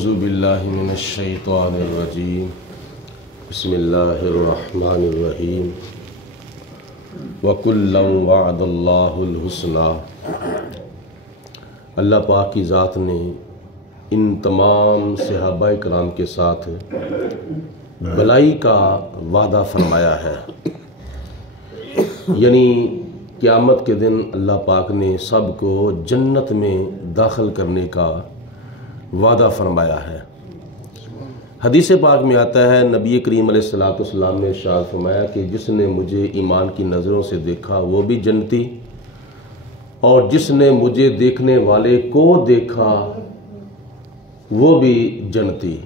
أعوذ بالله من الشيطان الرجيم بسم الله الرحمن الرحيم وَكُلًّا وَعَدَ اللَّهُ الْحُسْنَى۔ اللہ پاک کی ذات نے ان تمام صحابہ کرام کے ساتھ بھلائی کا وعدہ فرمایا ہے، یعنی قیامت کے دن اللہ پاک نے سب کو جنت میں داخل کرنے کا وعدہ فرمایا ہے۔ حدیث پاک میں آتا ہے، نبی کریم علیہ السلام نے ارشاد فرمایا کہ جس نے مجھے ایمان کی نظروں سے دیکھا وہ بھی جنتی، اور جس نے مجھے دیکھنے والے کو دیکھا وہ بھی جنتی،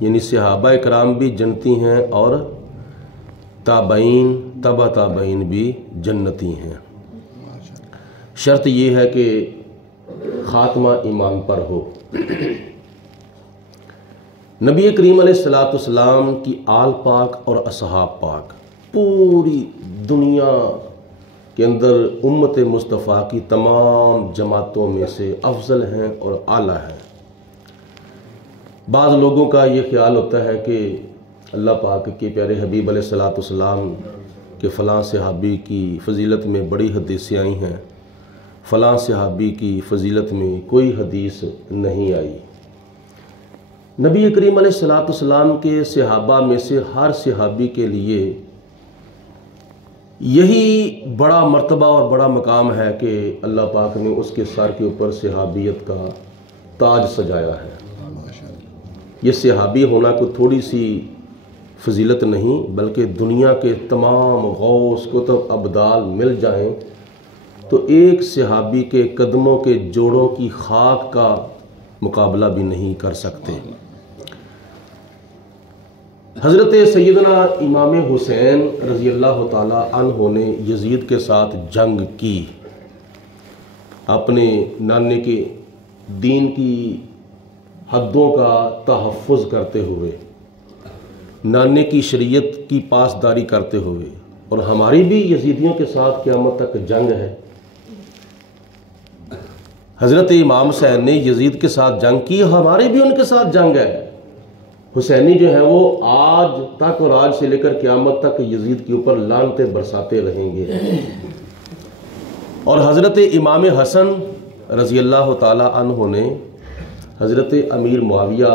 یعنی صحابہ کرام بھی جنتی ہیں اور تابعین تبع تابعین بھی جنتی ہیں۔ شرط یہ ہے کہ خاتمہ ایمان پر ہو۔ نبی کریم علیہ السلام کی آل پاک اور اصحاب پاک پوری دنیا کے اندر امت مصطفیٰ کی تمام جماعتوں میں سے افضل ہیں اور اعلیٰ ہیں۔ بعض لوگوں کا یہ خیال ہوتا ہے کہ اللہ پاک کے پیارے حبیب علیہ السلام کے فلاں صحابی کی فضیلت میں بڑی حدیثیں آئی ہیں، فلاں صحابی کی فضیلت میں کوئی حدیث نہیں آئی۔ نبی کریم علیہ السلام کے صحابہ میں سے ہر صحابی کے لیے یہی بڑا مرتبہ اور بڑا مقام ہے کہ اللہ پاک نے اس کے سر کے اوپر صحابیت کا تاج سجایا ہے۔ یہ صحابی ہونا کوئی تھوڑی سی فضیلت نہیں، بلکہ دنیا کے تمام غوث کتب ابدال مل جائیں تو ایک صحابی کے قدموں کے جوڑوں کی خاک کا مقابلہ بھی نہیں کر سکتے۔ حضرت سیدنا امام حسین رضی اللہ تعالی عنہ نے یزید کے ساتھ جنگ کی، اپنے نانے کے دین کی حدوں کا تحفظ کرتے ہوئے، نانے کی شریعت کی پاسداری کرتے ہوئے، اور ہماری بھی یزیدیوں کے ساتھ قیامت تک جنگ ہے۔ حضرت امام حسین نے یزید کے ساتھ جنگ کی، ہماری بھی ان کے ساتھ جنگ ہے۔ حسینی جو ہیں وہ آج تک اور آج سے لے کر قیامت تک یزید کے اوپر لعنتیں برساتے رہیں گے۔ اور حضرت امام حسن رضی اللہ تعالی عنہ نے حضرت امیر معاویہ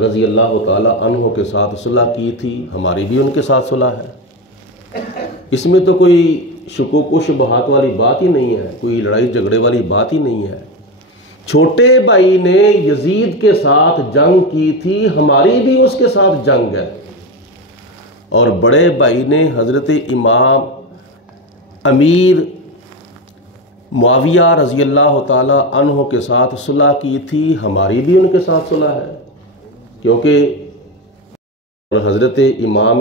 رضی اللہ تعالی عنہ کے ساتھ صلح کی تھی، ہماری بھی ان کے ساتھ صلح ہے۔ اس میں تو کوئی شکوک و شبہات والی بات ہی نہیں ہے، کوئی لڑائی جھگڑے والی بات ہی نہیں ہے۔ چھوٹے بھائی نے یزید کے ساتھ جنگ کی تھی، ہماری بھی اس کے ساتھ جنگ ہے، اور بڑے بھائی نے حضرت امام امیر معاویہ رضی اللہ تعالی عنہ کے ساتھ صلح کی تھی، ہماری بھی ان کے ساتھ صلح ہے، کیونکہ حضرت امام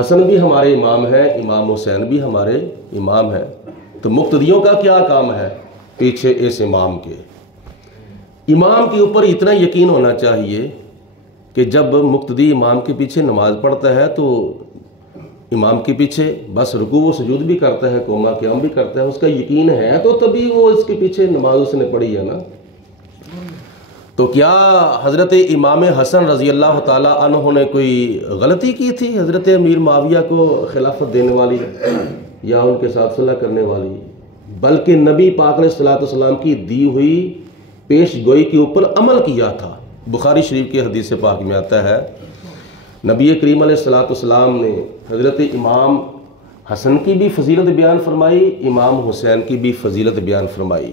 حسن بھی ہمارے امام ہیں، امام حسین بھی ہمارے امام ہیں، تو مقتدیوں کا کیا کام ہے پیچھے اس امام کے؟ امام کے اوپر اتنا یقین ہونا چاہیے کہ جب مقتدی امام کے پیچھے نماز پڑھتا ہے تو امام کے پیچھے بس رکوع و سجود بھی کرتا ہے، قوما قیام بھی کرتا ہے، اس کا یقین ہے تو تبھی وہ اس کے پیچھے نماز اس نے پڑھی ہے نا۔ تو کیا حضرت امام حسن رضی اللہ تعالی عنہ نے کوئی غلطی کی تھی حضرت امیر معاویہ کو خلافت دینے والی یا ان کے ساتھ صلح کرنے والی؟ بلکہ نبی پاک علیہ السلام کی دی ہوئی پیش گوئی کے اوپر عمل کیا تھا۔ بخاری شریف کے حدیث پاک میں آتا ہے، نبی کریم علیہ السلام نے حضرت امام حسن کی بھی فضیلت بیان فرمائی، امام حسین کی بھی فضیلت بیان فرمائی۔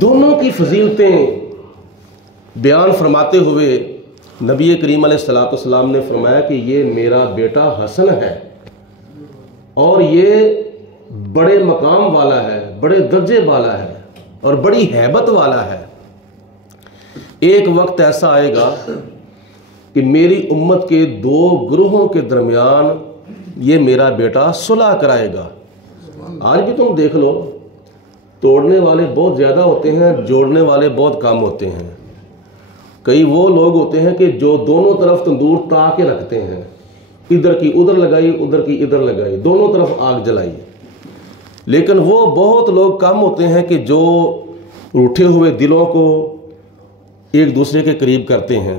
دونوں کی فضیلتیں بیان فرماتے ہوئے نبی کریم علیہ السلام نے فرمایا کہ یہ میرا بیٹا حسن ہے اور یہ بڑے مقام والا ہے، بڑے درجے والا ہے اور بڑی ہیبت والا ہے۔ ایک وقت ایسا آئے گا کہ میری امت کے دو گروہوں کے درمیان یہ میرا بیٹا صلح کرائے گا۔ آج بھی تم دیکھ لو، توڑنے والے بہت زیادہ ہوتے ہیں، جوڑنے والے بہت کم ہوتے ہیں۔ کئی وہ لوگ ہوتے ہیں کہ جو دونوں طرف تندور تا کے رکھتے ہیں، ادھر کی ادھر لگائی، ادھر کی ادھر لگائی، دونوں طرف آگ جلائی۔ لیکن وہ بہت لوگ کم ہوتے ہیں کہ جو روٹھے ہوئے دلوں کو ایک دوسرے کے قریب کرتے ہیں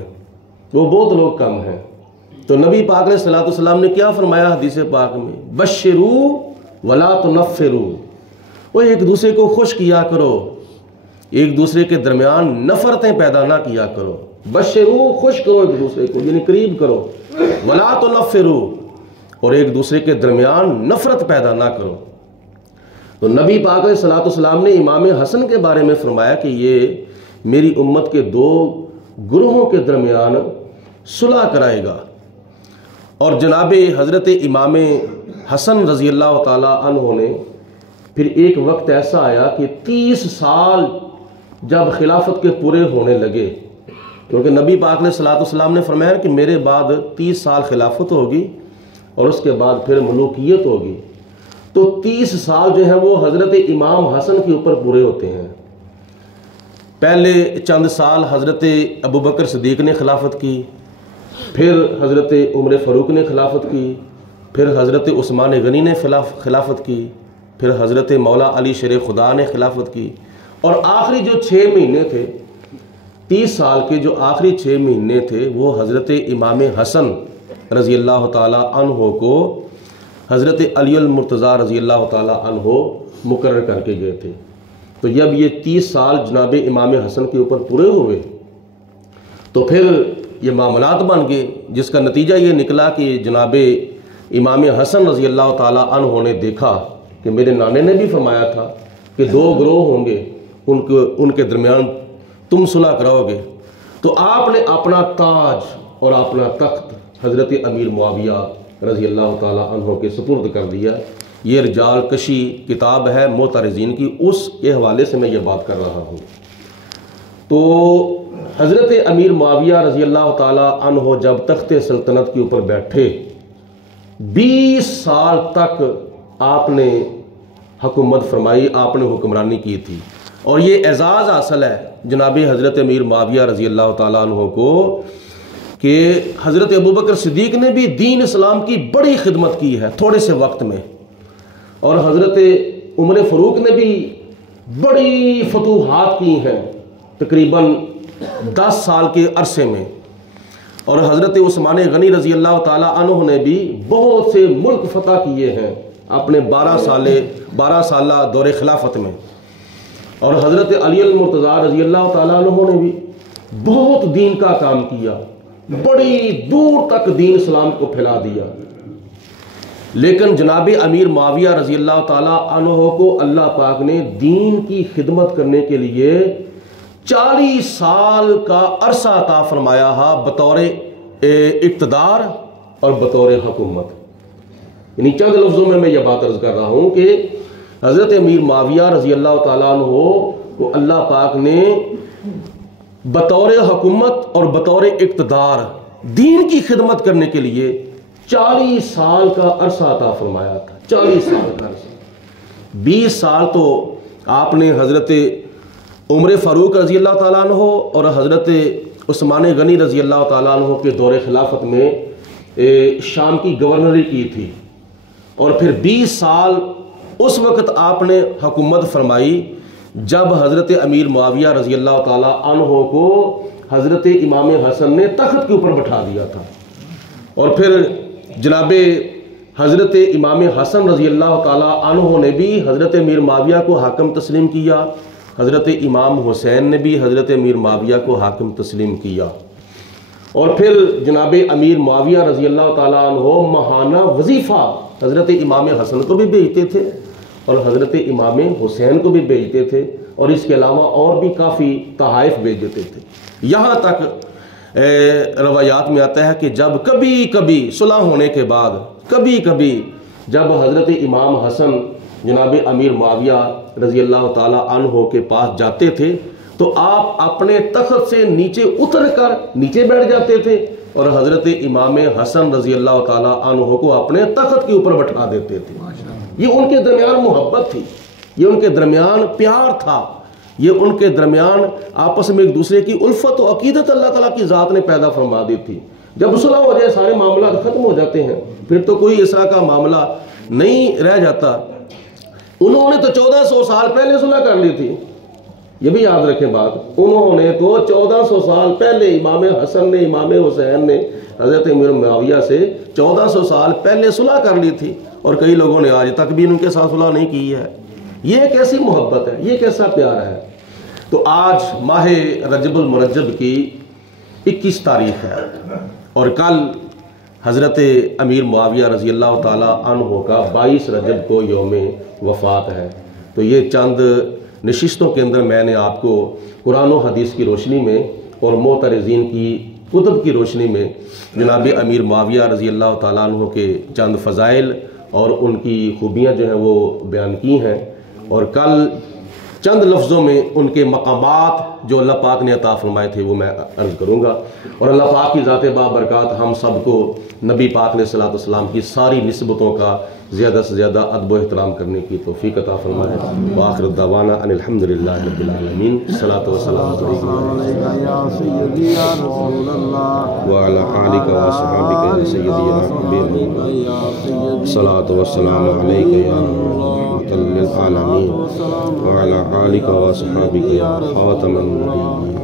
وہ بہت لوگ کم ہیں۔ تو نبی پاک علیہ الصلوۃ والسلام نے کیا فرمایا حدیث پاک میں؟ بشروا ولا تنفروا، وہ ایک دوسرے کو خوش کیا کرو، ایک دوسرے کے درمیان نفرتیں پیدا نہ کیا کرو۔ بشروا، خوش کرو ایک دوسرے کو، یعنی قریب کرو، ولا تنفروا، اور ایک دوسرے کے درمیان نفرت پیدا نہ کرو۔ تو نبی پاک علیہ الصلوۃ والسلام نے امام حسن کے بارے میں فرمایا کہ یہ میری امت کے دو گروہوں کے درمیان صلح کرائے گا۔ اور جناب حضرت امام حسن رضی اللہ تعالی عنہ نے پھر ایک وقت ایسا آیا کہ 30 سال جب خلافت کے پورے ہونے لگے، کیونکہ نبی پاک علیہ الصلوۃ والسلام نے فرمایا کہ میرے بعد 30 سال خلافت ہوگی اور اس کے بعد پھر ملوکیت ہوگی، تو 30 سال جو ہیں وہ حضرت امام حسن کے اوپر پورے ہوتے ہیں۔ پہلے چند سال حضرت ابوبکر صدیق نے خلافت کی، پھر حضرت عمر فاروق نے خلافت کی، پھر حضرت عثمان غنی نے خلافت کی، پھر حضرت مولا علی شیر خدا نے خلافت کی، اور آخری جو 6 مہینے تھے 30 سال کے، جو آخری 6 مہینے تھے وہ حضرت امام حسن رضی اللہ تعالی عنہ کو حضرت علی المرتضیٰ رضی اللہ تعالی عنہ مقرر کر کے گئے تھے۔ تو جب یہ 30 سال جناب امام حسن کے اوپر پورے ہوئے تو پھر یہ معاملات بن گئے، جس کا نتیجہ یہ نکلا کہ جناب امام حسن رضی اللہ تعالی عنہ نے دیکھا کہ میرے نانے نے بھی فرمایا تھا کہ 2 گروہ ہوں گے، ان کے درمیان تم صلح کراؤ گے، تو آپ نے اپنا تاج اور اپنا تخت حضرت امیر معاویہ رضی اللہ تعالی عنہ کے سپرد کر دیا۔ یہ رجال کشی کتاب ہے معترضین کی، اس کے حوالے سے میں یہ بات کر رہا ہوں۔ تو حضرت امیر معاویہ رضی اللہ تعالی عنہ جب تخت سلطنت کے اوپر بیٹھے 20 سال تک آپ نے حکومت فرمائی، آپ نے حکمرانی کی تھی، اور یہ اعزاز حاصل ہے جناب حضرت امیر معاویہ رضی اللہ تعالی عنہ کو کہ حضرت ابوبکر صدیق نے بھی دین اسلام کی بڑی خدمت کی ہے تھوڑے سے وقت میں، اور حضرت عمر فاروق نے بھی بڑی فتوحات کی ہیں تقریباً 10 سال کے عرصے میں، اور حضرت عثمان غنی رضی اللہ تعالی عنہ نے بھی بہت سے ملک فتح کیے ہیں اپنے 12 سالہ دور خلافت میں، اور حضرت علی المرتضیٰ رضی اللہ تعالی عنہ نے بھی بہت دین کا کام کیا، بڑی دور تک دین اسلام کو پھیلا دیا۔ لیکن جناب امیر معاویہ رضی اللہ تعالی عنہ کو اللہ پاک نے دین کی خدمت کرنے کے لیے 40 سال کا عرصہ عطا فرمایا ہے بطور اقتدار اور بطور حکومت۔ یعنی چند لفظوں میں یہ بات عرض کر رہا ہوں کہ حضرت امیر معاویہ رضی اللہ تعالیٰ عنہ کو اللہ پاک نے بطور حکومت اور بطور اقتدار دین کی خدمت کرنے کے لیے 40 سال کا عرصہ عطا فرمایا تھا۔ 40 سال کا عرصہ، 20 سال تو آپ نے حضرت عمر فاروق رضی اللہ تعالیٰ عنہ اور حضرت عثمان غنی رضی اللہ تعالیٰ عنہ کے دور خلافت میں شام کی گورنری کی تھی، اور پھر 20 سال اس وقت آپ نے حکومت فرمائی جب حضرت امیر معاویہ رضی اللہ تعالیٰ عنہ کو حضرت امام حسن نے تخت کے اوپر بٹھا دیا تھا، اور پھر جناب حضرت امام حسن رضی اللہ تعالیٰ عنہ نے بھی حضرت امیر معاویہ کو حاکم تسلیم کیا، حضرت امام حسین نے بھی حضرت امیر معاویہ کو حاکم تسلیم کیا، اور پھر جناب امیر معاویہ رضی اللہ تعالیٰ عنہ ماہانہ وظیفہ حضرت امام حسن کو بھی بھیجتے تھے اور حضرت امام حسین کو بھی بھیجتے تھے، اور اس کے علاوہ اور بھی کافی تحائف بھیج دیتے تھے۔ یہاں تک روایات میں آتا ہے کہ جب کبھی کبھی صلح ہونے کے بعد کبھی جب حضرت امام حسن جناب امیر معاویہ رضی اللہ تعالی عنہ کے پاس جاتے تھے تو آپ اپنے تخت سے نیچے اتر کر نیچے بیٹھ جاتے تھے اور حضرت امام حسن رضی اللہ تعالی عنہ کو اپنے تخت کے اوپر بٹھا دیتے تھے۔ یہ ان کے درمیان محبت تھی، یہ ان کے درمیان پیار تھا، یہ ان کے درمیان آپس میں ایک دوسرے کی الفت و عقیدت اللہ تعالیٰ کی ذات نے پیدا فرما دی تھی۔ جب صلح ہو جائے سارے معاملات ختم ہو جاتے ہیں، پھر تو کوئی اس طرح کا معاملہ نہیں رہ جاتا۔ انہوں نے تو 1400 سال پہلے صلح کر لی تھی، یہ بھی یاد رکھیں بات، انہوں نے تو 1400 سال پہلے امام حسن نے، امام حسین نے حضرت امیر معاویہ سے 1400 سال پہلے صلح کر لی تھی، اور کئی لوگوں نے آج تک بھی ان کے ساتھ صلح نہیں کی ہے۔ یہ کیسی محبت ہے، یہ کیسا پیار ہے۔ تو آج ماہ رجب المرجب کی 21 تاریخ ہے، اور کل حضرت امیر معاویہ رضی اللہ تعالیٰ عنہ کا 22 رجب کو یوم وفات ہے۔ تو یہ چند نشستوں کے اندر میں نے آپ کو قرآن و حدیث کی روشنی میں اور معترضین کی کتب کی روشنی میں جناب امیر معاویہ رضی اللہ تعالیٰ عنہ کے چند فضائل اور ان کی خوبیاں جو ہیں وہ بیان کی ہیں، اور کل چند لفظوں میں ان کے مقامات جو اللہ پاک نے عطا فرمائے تھے وہ میں عرض کروں گا، اور اللہ پاک کی ذات بابرکات ہم سب کو نبی پاک علیہ الصلوۃ والسلام کی ساری نسبتوں کا زیادہ سے زیادہ ادب و احترام کرنے کی توفیق عطا فرمائے۔ وآخر دعوانا ان الحمد للہ رب العالمین، الصلاۃ والسلام علیکم یا سیدی یا رسول اللہ وعلی آلک و صحابک یا سیدی یا حبیب، الصلاۃ والسلام علیک یا رحمۃ للعالمین وعلی آلک و صحابک یا خاتم النبیین۔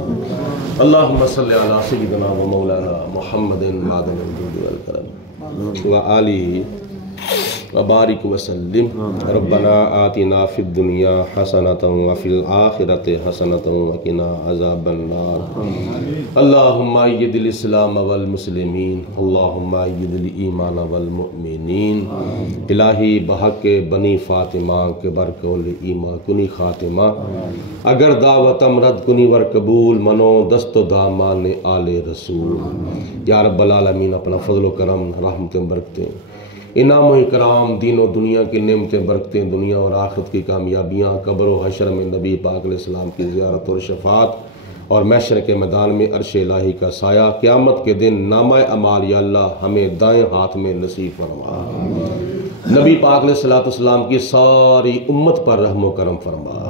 اللہم صلی علی سیدنا و مولانا محمد معدن الجود والکرم وآلہ وبارک وسلم۔ ربنا آتنا فی الدنیا حسنۃ وفی الآخرۃ حسنۃ وقنا عذاب النار۔ اللہم اید الاسلام والمسلمین، اللہم اید الایمان والمؤمنین۔ الہی بحق بنی فاطمہ کے برکول ایمان کنی خاتمہ، اگر دعوتم رد کنی ور قبول منو دست و دامان آل رسول۔ یا رب العالمین اپنا فضل و کرم، رحمتیں، برکتیں، انعام و اکرام، دین و دنیا کی نعمتیں، برکتیں، دنیا اور آخرت کی کامیابیاں، قبر و حشر میں نبی پاک علیہ السلام کی زیارت اور شفاعت، اور محشر کے میدان میں عرش الہی کا سایہ، قیامت کے دن نامہ اعمال یا اللہ ہمیں دائیں ہاتھ میں نصیب فرما۔ نبی پاک علیہ السلام کی ساری امت پر رحم و کرم فرما۔